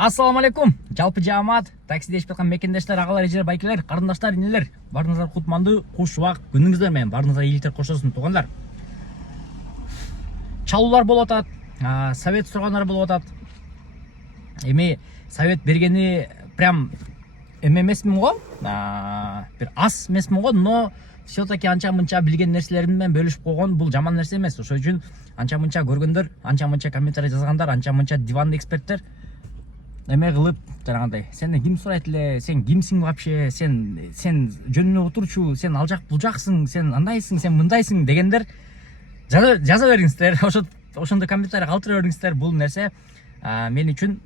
Ассаламу алейкум. Жалпы жамаат, таксиде ешіп жатқан мекендештер, ағалар, ежер, байкелер, қарындаштар, инелер. Барыңыздар құтманды, қош уақ күніңіздер мен. Барыңыздар еліктер қоштасын туғандар. Чалулар болып атат, совет сұрғандар болып атат. Эми совет бергені прям эмесмин го, бир ас эмесмин го, но все-таки анча-мынча билген нерселерин мен бөлүшүп койгон, бул жаман нерсе эмес. Ошол үчүн анча-мынча көргөндөр, анча-мынча комментарий жазгандар, анча-мынча диванный эксперттер эме кылып жарагандай, сени ким сурайт эле, сен кимсиң вообще, сен жөнүнө отурчу, сен ал жак бул жаксың, сен андайсың, сен мындайсың дегендер жаза бериңиздер. Ошондой комментарий калтыра бериңиздер. Бул нерсе мен үчүн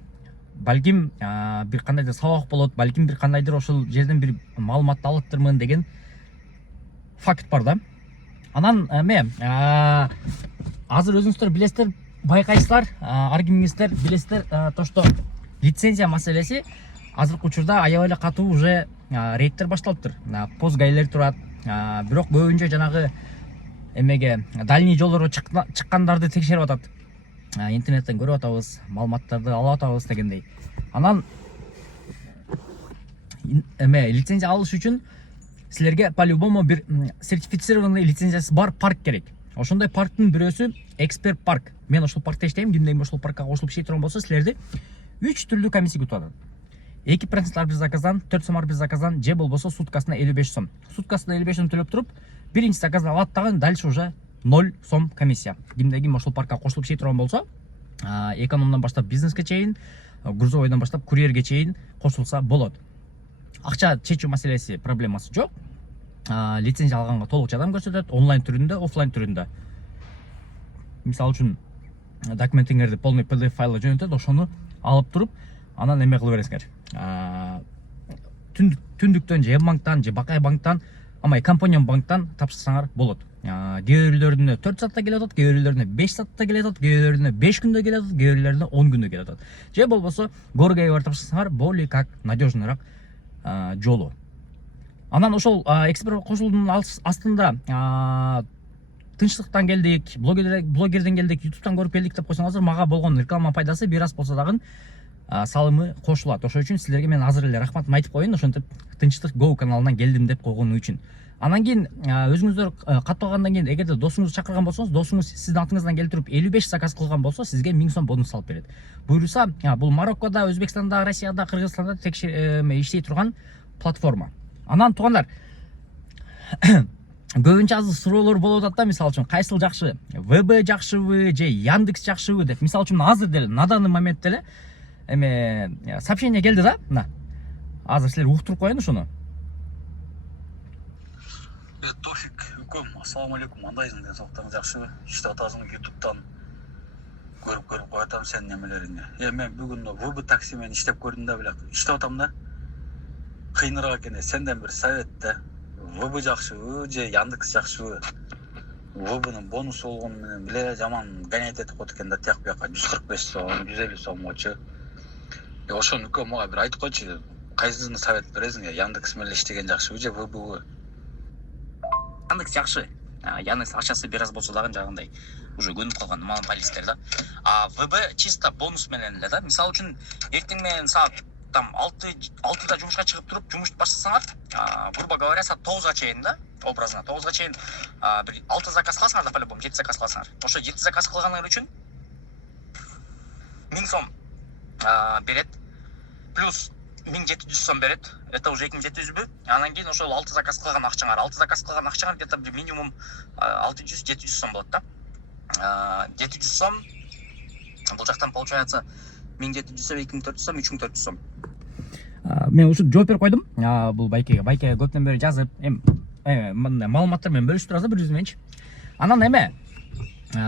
балким бир кандайдыр сабак болот, балким бир кандайдыр ошол жерден бир маалыматты алыптырмын деген факт бар да. Анан эме азыр өзүңүздөр билесиздер, байкайсыздар, ар кимиңиздер билесиздер, то что лицензия маселеси азыркы учурда аябай эле катуу уже рейдтер башталыптыр. Пост гаилер турат, бирок көбүнчө жанагы эмеге дальний жолдорго чыккандарды текшерип атат. Интернеттен көрүп атабыз, маалыматтарды алып атабыз дегендей. Анан эме лицензия алыш үчүн силерге по-любому бир сертифицированный лицензиясы бар парк керек. Ошондой парктын бирөөсү эксперт парк. Мен ошол паркта иштейм, кимдейм ошол паркка кошулуп иштей турган болсо, силерди 3 түрлүү комиссия күтүп атат. 2% арбиз заказдан, 4 сом арбиз заказдан, же болбосо суткасына 55 сом. Суткасына 55 сом төлөп туруп, биринчи заказды алат дагы, дальше уже 0 сом комиссия. Кимде ким ошол паркка кошулуп иштей турган болсо, экономдон баштап бизнеске чейин, грузовойдон баштап курьерге чейин кошулса болот. Акча чечүү маселеси, проблемасы жок. Лицензия алганга толук жардам көрсөтөт, онлайн түрүндө, офлайн түрүндө. Мисалы үчүн документиңерди полный PDF файлга жөнөтөт, ошону алып туруп, анан эме кылып бересиңер. Түндүктөн же банктан, же Бакай банктан, ама компания банктан тапшырсаңар болот. Кээ-бирлөрүнө 4 саатта келип атат, кээ-бирлөрүнө 5 саатта келип атат, кээ-бирлөрүнө 5 күндө келип атат, кээ-бирлөрүнө 10 күндө келип атат. Же болбосо горгайга барып тапшырсаңар, более как надежныйраак жолу. Анан ошол эксперт кошулуунун астында тынчтыктан келдик, блогерден келдик, ютубтан көрүп келдик деп койсоңуздар, мага болгон реклама пайдасы бир аз болсо дагы салымы кошулат. Ошол үчүн силерге мен азыр эле рахматымды айтып коеюн, ошентип Тынчтык Go каналынан келдим деп койгону үчүн. Анан кийин өзүңүздөр катталгандан кийин, эгерде досуңузду чакырган болсоңуз, досуңуз сиздин атыңыздан келип туруп 55 заказ кылган болсо, сизге 1000 сом бонус салып берет. Буюрса, бул Мароккода, Өзбекстанда, Россияда, Кыргызстанда иштей турган платформа. Анан туугандар, көбүнчө азыр суроолор болуп атат да, мисалы үчүн кайсыл жакшы, ВБ жакшыбы же Яндекс жакшыбы деп. Мисалы үчүн азыр деле на данный момент деле эме сообщение келди да. Мына азыр силер уктуруп коеюн ушуну. Тофик, үкөм, ассаламу алейкум, андайсың, ден соктарың жакшыбы? Иштеп атасың, ютубтан көрүп коятам сенин немелериңди. Мен бүгүн ВБ такси менен иштеп көрдүм да, билек. Иштеп атам да. Кыйыныраак экен, сенден бир совет да. ВБ жакшыбы же Яндекс жакшыбы? ВБнын бонусу болгону менен биле жаман гонять этип коет экен да, тияк бияка 145 сом, 150 сомгочу. Ошону үкөм мага бир айтып койчу, кайсысын совет бересиң? Яндекс менен иштеген жакшыбы же ВБбы? Яндекс жакшы. Яндекс акчасы бир аз болсо дагы жагындай уже көнүп калган монополисттер да. ВБ чисто бонус менен эле да. Мисалы үчүн эртең менен саат там 6-да жумушка чыгып туруп, жумушту баштасаңар, грубо говоря, саат 9га чейин да, образно 9га чейин бир 6 заказ кыласыңар да, по-любому 7 заказ кыласыңар. Ошо 7 заказ кылганыңар үчүн 1000 сом берет, плюс 1700 сом берет. Это уже 2700бү? Анан кийин ошол 6 заказ кылган акчаңар где-то минимум 600-700 сом болот да. 700 сом бул жактан получается 1700 сом, 2400 сом, 3400 сом. Мен ушу жооп берип койдум. Бул байке көптөн бери жазып, мындай маалыматтар менен бөлүшүп турабыз да, бири-бирибиз менчи. Анан эме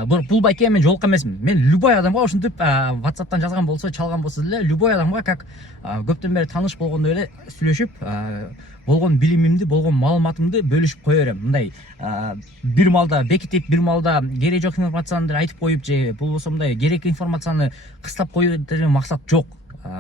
бул байке мен жолуккан эмесмин. Мен любой адамга ушинтип WhatsApp'тан жазган болсо, чалган болсо деле, любой адамга как көптөн бери тааныш болгондой эле сүйлөшүп, болгон билимимди, болгон маалыматымды бөлүшүп кое берем. Мындай бир маалда бекитип, бир маалда кереги жок информацияны айтып коюп же болбосо мындай керектүү информацияны кыстап коюу деген максат жок.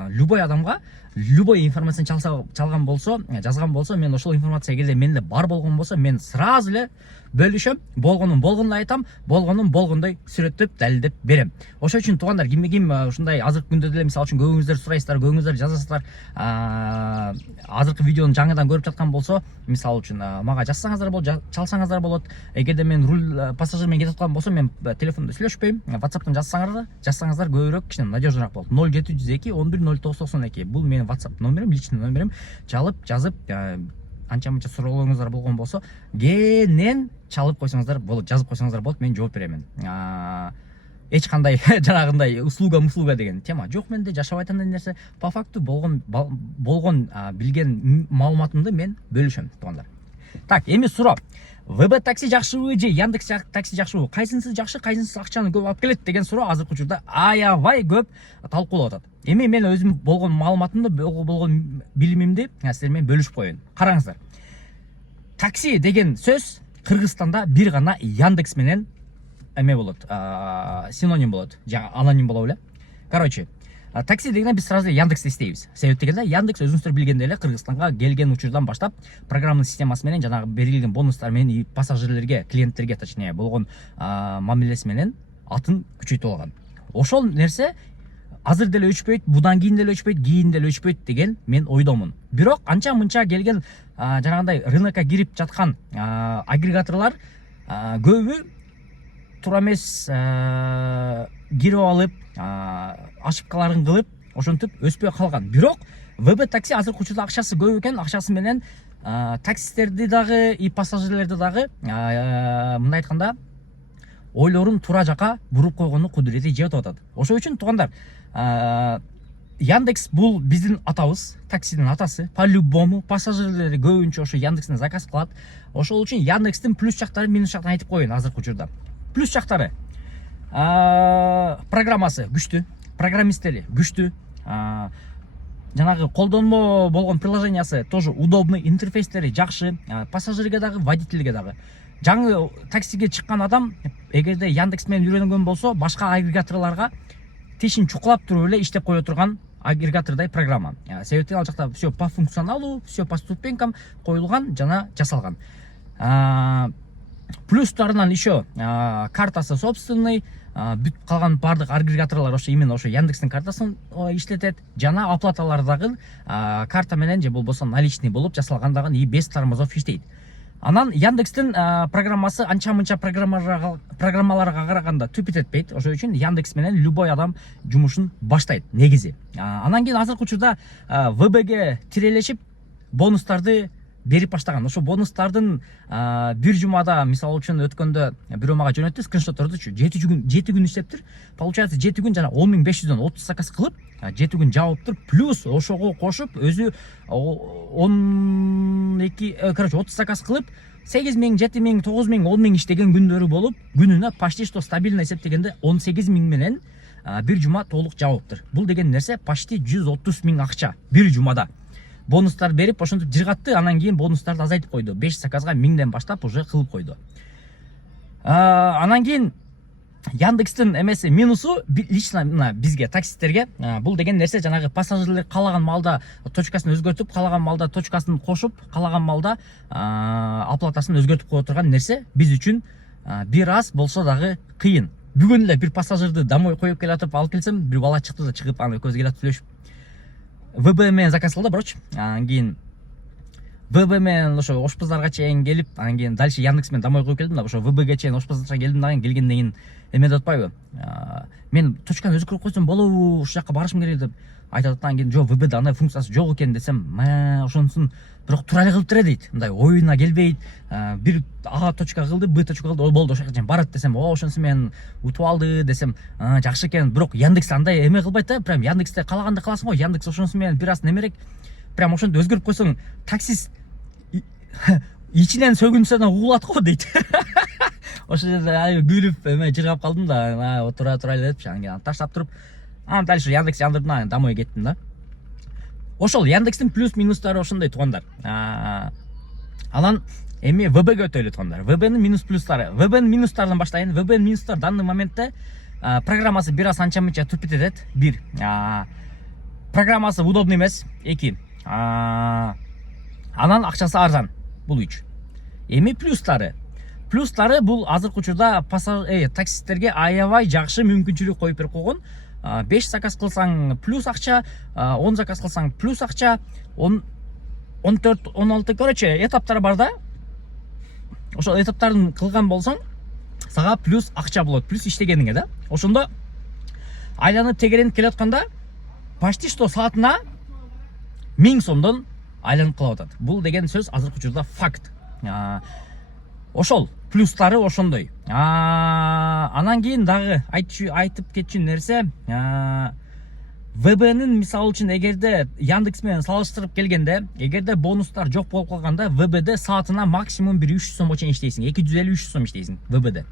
Любой адамга любой информацияны чалган болсо, жазган болсо, мен ошол информация эгерде менде бар болгон болсо, мен сразу эле бөлүшөм, болгонун болгондой айтам, болгонун болгондой сүрөттөп, далилдеп берем. Ошол үчүн туугандар, кимге ким ушундай азыркы күндө деле мисалы үчүн көбүңүздөр сурайсыздар, көбүңүздөр жазасыздар, азыркы видеону жаңыдан көрүп жаткан болсо, мисалы үчүн мага жазсаңыздар болот, чалсаңыздар болот. Эгерде мен руль пассажир менен кетип аткан болсом, мен телефондо сүйлөшпөйм, WhatsApp'тан жазсаңыздар көбүрөөк кичине надежныраак болот. 0702 11 0992. Бул менин WhatsApp номерим, личный номерим. Чалып, жазып, анча-мынча суроолоруңуздар болгон болсо, кенен чалып койсоңуздар болот, жазып койсоңуздар болот, мен жооп беремин. Эч кандай жанагындай услуга деген тема жок менде, жашап айтам нерсе. По факту болгон билген маалыматымды мен бөлүшөм, туугандар. Так, эми суроо. ВБ такси жакшыбы же Яндекс такси жакшыбы? Кайсынысы жакшы, кайсынысы акчаны көп алып келет деген суроо азыркы учурда аябай көп талкуулап атат. Эми мен өзүм болгон маалыматымды, болгон билимимди силер менен бөлүшүп коеюн. Караңыздар. Такси деген сөз Кыргызстанда бир гана Яндекс менен эме болот, синоним болот, жана аноним болобу эле. Короче, такси дегенде биз сразу Яндексти издейбиз. Себеп дегенде Яндекс өзүңүздөр билгендей эле Кыргызстанга келген учурдан баштап программалык системасы менен жанагы берилген бонустар менен и пассажирлерге, клиенттерге точнее болгон мамилеси менен атын күчөйтүп алган. Ошол нерсе азыр деле өчпөйт, будан кийин деле өчпөйт, кийин деле өчпөйт деген мен ойдомун. Бирок анча-мынча келген жанагындай рынокко кирип жаткан агрегаторлор көбү туура эмес кирип алып, ошибкаларын кылып, ошентип өспөй калган. Бирок ВБ такси азыркы учурда акчасы көп экен, акчасы менен таксистерди дагы, и пассажирлерди дагы мындай айтканда ойлорун туура жака буруп койгону кудурети жетип атат. Ошол үчүн туугандар, Яндекс бул биздин атабыз, таксинин атасы. По-любому пассажирлери көбүнчө ошо Яндекстен заказ кылат. Ошол үчүн Яндекстин плюс жактары, минус жактарын айтып коеюн азыркы учурда. Плюс жактары программасы күчтүү, программисттери күчтүү, жанагы колдонмо болгон приложениясы тоже удобный, интерфейстери жакшы, пассажирге дагы, водительге дагы. Жаңы таксиге чыккан адам эгерде Яндекс менен үйрөнгөн болсо, башка агрегаторлорго тишин чукулап туруп эле иштеп кое турган агрегатордай программа. Себептен ал жакта все по функционалу, все по ступенькам коюлган жана жасалган. Плюстарынан еще картасы собственный, бүт калган бардык агрегаторлор ошо именно ошо Яндекстин картасын иштетет. Жана оплаталар дагы карта менен же болбосо наличный болуп жасалган дагы и без тормозов иштейт. Анан Яндекстин программасы анча-мынча программаларга караганда түп этпейт. Ошол үчүн Яндекс менен любой адам жумушун баштайт негизи. Анан кийин азыркы учурда ВБге тирелешип бонустарды берип баштаган. Ошо бонустардын бир жумада мисалы үчүн өткөндө бирөө мага жөнөттү, скриншоттордучу 7 күн иштептир. Получается 7 күн жана 10500дөн 30 заказ кылып, 7 күн жабыптыр. Плюс ошого кошуп өзү 30 заказ кылып 8000, 7000, 9000, 10000 иштеген күндөрү болуп, күнүнө почти что стабильно эсептегенде 18000 менен бир жума толук жабыптыр. Бул деген нерсе почти 130 000 акча бир жумада. Бонустар берип, ошентип жыргатты, анан кийин бонустарды азайтып койду. 5 заказга 1000ден баштап уже кылып койду. Анан кийин Яндекстин эмеси минусу лично бизге, таксисттерге, бул деген нерсе жанагы пассажирлер каалаган маалда точкасын өзгөртүп, каалаган маалда точкасын кошуп, каалаган маалда оплатасын өзгөртүп кое турган нерсе биз үчүн бир аз болсо дагы кыйын. Бүгүн эле бир пассажирди домой коюп келатып алып келсем, бир бала чыкты да чыгып, аны көзгө келатып сүйлөшүп ВБ менен заказ кылды, бирочу. Анан кийин ВБ менен ошо ошпоздарга чейин келип, анан кийин дальше Яндекс менен домой коюп келдим да, ошо ВБге чейин ошпоздарга келдим дагы, келгенден кийин эме деп атпайбы? Мен точканы өзгөртүп койсом болобу, ушул жака барышым керек деп айтат. Анан кийин жок, ВБде андай функциясы жок экен десем, ошонусун бирок туура эле кылыптыр дейт. Мындай оюна келбейт. Бир А точка кылды, Б точка кылды, болду, ошол жака барат десем, ошонусу мен утуп алды десем, жакшы экен. Бирок Яндекс андай эме кылбайт да, прям Яндексте каалаганды кыласың го. Яндекс ошонусу менен бир аз немерек, прям ошентип өзгөрүп койсоң, таксист ичинен сөгүнсө да угулат го дейт. Ошол жерде күлүп эме жыргап калдым да, отура эле депчи. Анан кийин таштап туруп, анан дальше Яндекс жандырдым, анан домой кеттим да. Ошол Яндекстин плюс минустары ошондой, туугандар. Анан эми ВБге өтөлү, туугандар. ВБнин минус плюстары. ВБнин минустарынан баштайын. ВБнин минустар данный моментте программасы бир аз анча-мынча түп этет. Бир программасы удобный эмес. 2. Анан акчасы арзан. Бул 3. Эми плюстары бул азыркы учурда таксисттерге аябай жакшы мүмкүнчүлүк коюп берип койгон. 5 заказ кылсаң плюс акча, 10 заказ кылсаң плюс акча, 14, 16 короче этаптары бар да. Ошол этаптарын кылган болсоң, сага плюс акча болот, плюс иштегениңе да. Ошондо айланып тегеренип келе атканда почти что саатына 1000 сомдон айланып калып атат. Бул деген сөз азыркы учурда факт. Ошол плюстары ошондой. Анан кийин дагы айтып кетчү нерсе, ВБнин мисалы үчүн эгерде Яндекс менен салыштырып келгенде, эгерде бонустар жок болуп калганда, ВБде саатына максимум 300 сомго чейин иштейсиң, 250-300 сом иштейсиң ВБде.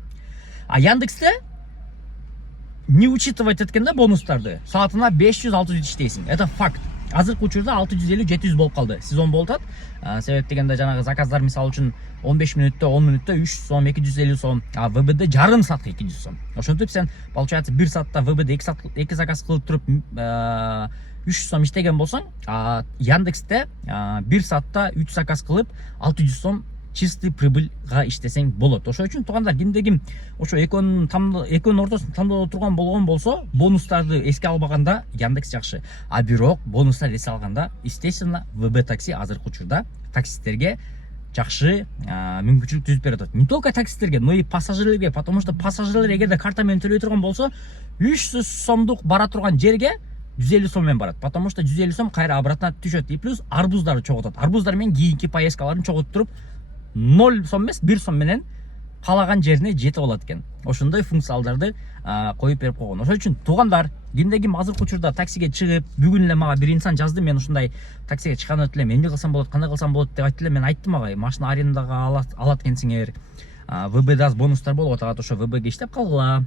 Яндексте не учитывать эткенде бонустарды саатына 500-600 иштейсиң. Это факт. Азыркы учурда 650-700 болуп калды. Сезон болуп атат. Себеп дегенде жанагы заказдар мисалы үчүн 15 мүнөттө, 10 мүнөттө 300 сом, 250 сом, ВБде жарым саатка 200 сом. Ошентип сен получается 1 саатта ВБде 2 заказ кылып туруп 300 сом иштеген болсоң, Яндексте 1 саатта 3 заказ кылып 600 сом чистый прибыльга иштесең болот. Ошол үчүн туугандар, кимде-ким ошо экөөнүн ортосун тандоо турган болгон болсо, бонустарды эске албаганда Яндекс жакшы. Бирок бонустар эске алганда, естественно, ВБ такси азыркы учурда таксисттерге жакшы мүмкүнчүлүк түзүп берип атат. Не только таксисттерге, но и пассажирлерге, потому что пассажирлер эгерде карта менен төлөй турган болсо, 300 сомдук бара турган жерге 150 сом менен барат. Потому что 150 сом кайра обратно түшөт. И плюс арбуздарды чогултат. Арбуздар менен кийинки поездкаларын чогултуп туруп 0 сом эмес, 1 сом менен каалаган жерине жетип алат экен. Ошондой функциялдарды коюп берип койгон. Ошол үчүн туугандар, кимде-ким азыркы учурда таксиге чыгып, бүгүн эле мага бир инсан жазды, мен ушундай таксиге чыккан өтүп эле, эмне кылсам болот, кандай кылсам болот деп айтты эле. Мен айттым ага, машина арендага алат экенсиңер. ВБда бонустар болуп атат, ошо ВБге иштеп калгыла.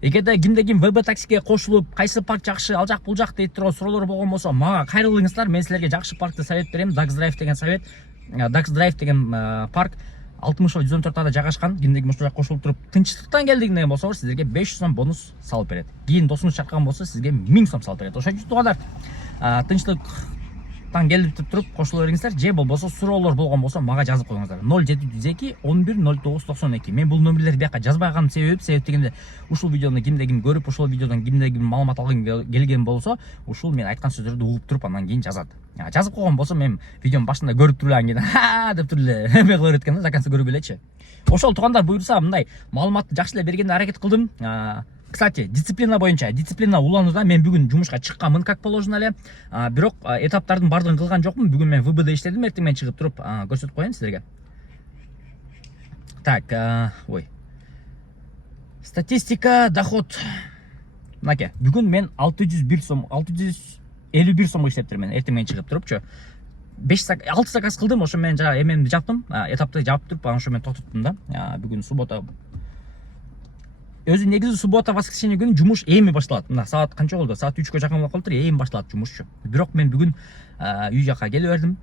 Эгерде кимде-ким ВБ таксиге кошулуп, кайсы парк жакшы, ал жак бул жак дейт турган суроолор болгон болсо, мага кайрылыңыздар, мен силерге жакшы паркты совет берем. Dax Drive деген парк 60-114 жайгашкан. Кимде-ким ошол жака кошулуп туруп тынчтыктан келдик деген болсо, сиздерге 500 сом бонус салып берет. Кийин досуңуз чакырган болсо, сизге 1000 сом салып берет. Ошол үчүн туугандар, тынчтыктан келип туруп кошула бериңиздер. Же болбосо суроолор болгон болсо, мага жазып коюңуздар. 0702 11 09 92. Мен бул номерлерди бияка жазбайганым себеп дегенде, ушул видеону кимде-ким көрүп, ушул видеодон кимде-ким маалымат алган келген болсо, ушул мен айткан сөздөрдү угуп туруп, андан кийин жазат. Жазып койгон болсо, мен видеонун башында көрүп туруп анан кийин деп туруп эле эме кыла берет экен да, закончо көрүп элечи. Ошол туугандар, буюрса мындай маалыматты жакшы эле бергенге аракет кылдым. Кстати, дисциплина боюнча, дисциплина уланууда мен бүгүн жумушка чыкканмын как положено эле. Бирок этаптардын бардыгын кылган жокмун. Бүгүн мен ВБде иштедим, эртең мен чыгып туруп көрсөтүп коеюн силерге. Так, статистика, доход. Мынакей, бүгүн мен 601 сом, 651 сомго иштептирмин мен эртең мен чыгып турупчу. 6 заказ кылдым, ошо мен жана эмемди жаптым, этапты жаап туруп, ошо мен токтоттум да. Бүгүн суббота. Өзү негизи суббота, воскресенье күнү жумуш эми башталат. Мына саат канча болду? Саат 3кө жакын болуп калыптыр, эми башталат жумушчу. Бирок мен бүгүн үй жака келип бердим.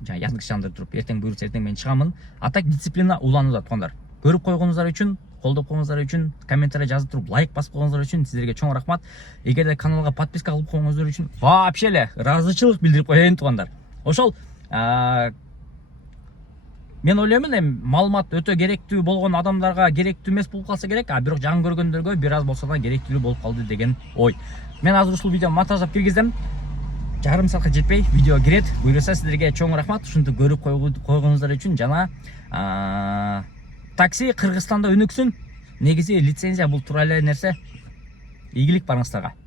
Жана Яндекс жандырып туруп, эртең буйрса эртең мен чыгамын. Атак дисциплина уланууда туугандар. Көрүп койгонуңуздар үчүн, колдоп койгонуңуздар үчүн, комментарий жазып туруп, лайк басып койгонуңуздар үчүн сиздерге чоң рахмат. Эгерде каналга подписка кылып койгонуңуздар үчүн вообще эле ыраазычылык билдирип коеюн туугандар. Ошол мен ойлоймун, эми маалымат өтө керектүү болгон адамдарга керектүү эмес болуп калса керек, бирок жан көргөндөргө бир аз болсо да керектүү болуп калды деген ой. Мен азыр ушул видеону монтаждап киргиздим. Жарым саатка жетпей видео кирет. Буйрса сиздерге чоң рахмат ушунтип көрүп койгонуңуздар үчүн. Жана такси Кыргызстанда өнүксүн. Негизи лицензия бул туура эле нерсе. Ийгилик барыңыздарга.